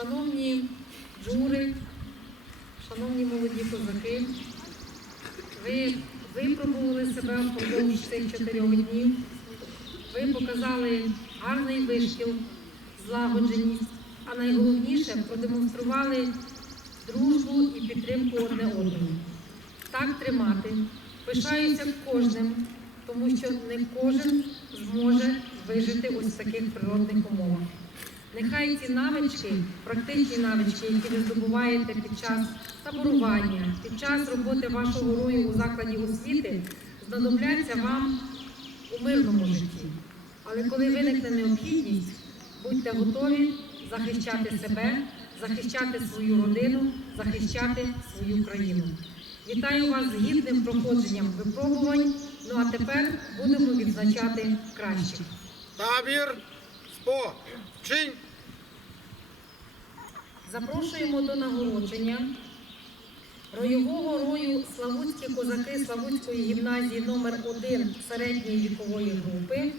Шановні джури, шановні молоді козаки, ви випробували себе впродовж цих чотирьох днів. Ви показали гарний вишкіл, злагодженість, а найголовніше продемонстрували дружбу і підтримку одне одному. Так тримати. Пишаюся кожним, тому що не кожен зможе вижити ось в таких природних умовах. Нехай ці навички, практичні навички, які ви здобуваєте під час таборування, під час роботи вашого рою у закладі освіти, знадобляться вам у мирному житті. Але коли виникне необхідність, будьте готові захищати себе, захищати свою родину, захищати свою країну. Вітаю вас з гідним проходженням випробувань. Ну а тепер будемо відзначати кращих. Табір спочинь. Запрошуємо до нагородження ройового рою Славутські козаки Славутської гімназії номер 1 середньої вікової групи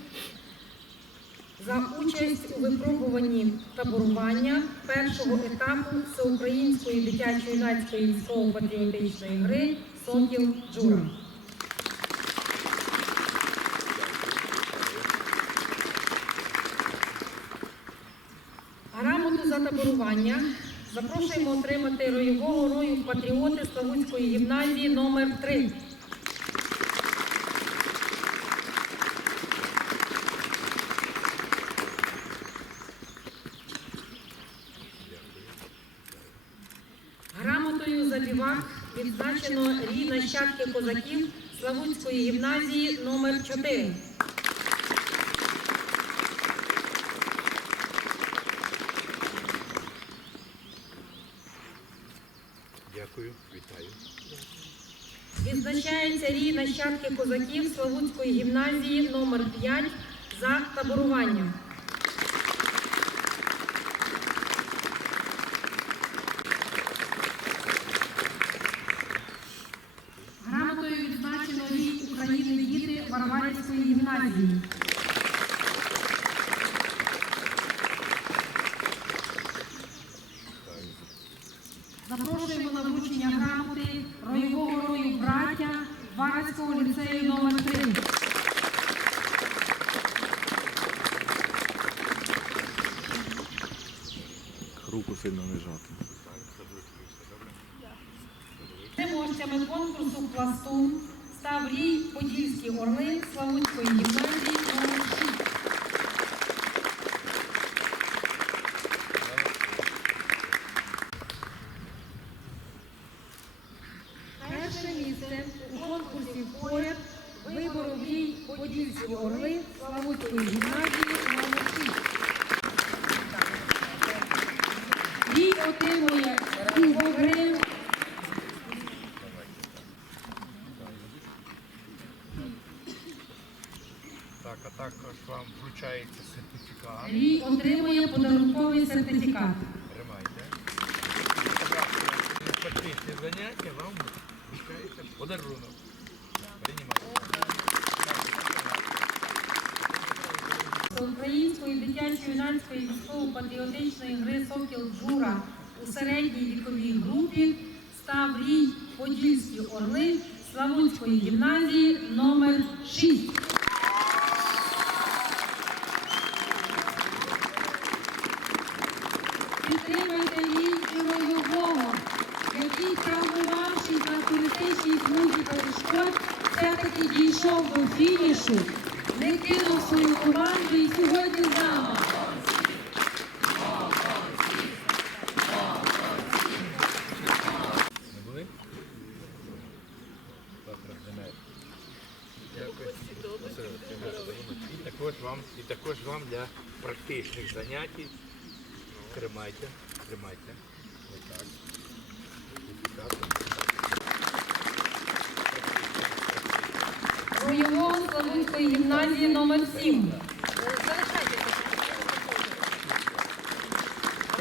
за участь у випробуванні таборування першого етапу всеукраїнської дитячо-юнацької військово-патріотичної гри Сокіл Джура. Грамоту запрошуємо отримати ройового рою патріоти Славутської гімназії номер 3 Грамотою за бівак відзначено рій нащадки козаків Славутської гімназії номер 4 Дякую, вітаю. Відзначається рій нащадки козаків Славутської гімназії номер 5 за таборування. Грамотою відзначено рій України діти Варварівської гімназії. Запрошуємо на вручення грамоти браття Вараського ліцею номер 3 Руку сильно не жати. Переможцями конкурсу пластун став рій Подільські орли Славутської гімназії номер 6 Перше місце у конкурсі поряд вибору рій Подільські орли Славутської гімназії номер 6 Рій отримує кубок гривень Так, а також вам вручається сертифікат. Рій отримує подарунковий сертифікат. Тримайте. Практичне заняття вам подарунок. Приймайте. Української дитячо-юнацької військово-патріотичної гри Сокіл Джура у середній віковій групі став рій Подільські орли Славутської гімназії номер 6 Підтримайте рій Героївого, який травмувавшись на туристичній смузі перешкод, все-таки дійшов до фінішу, не кинув свою команду і сьогодні з нами. І також вам, і також вам для практичних занять. Тримайте, тримайте. Отак. Роєвого Славутської гімназії номер 7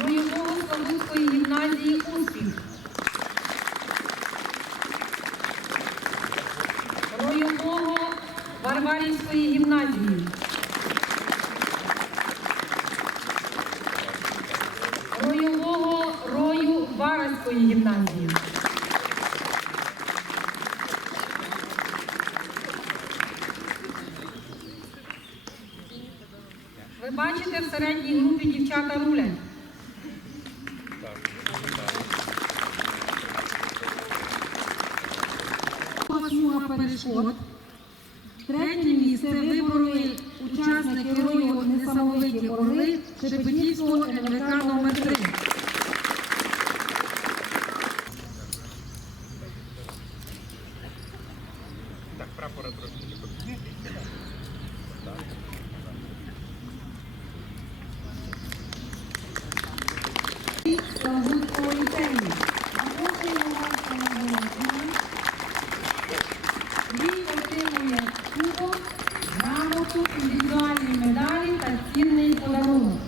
Роєвого Славутської гімназії Успіх. Роєвого Варварівської гімназії. Роєвого Полтавської гімназії. Ви бачите, в середній групі дівчата рулять. Смуга перешкод. Третє місце вибороли учасники рою несамовиті орли Шепетівського НВК номер 3 Так, прапора трошки не підняти. Нагородження. Він отримує кубок, грамоту, індивідуальні медалі та цінний подарунок.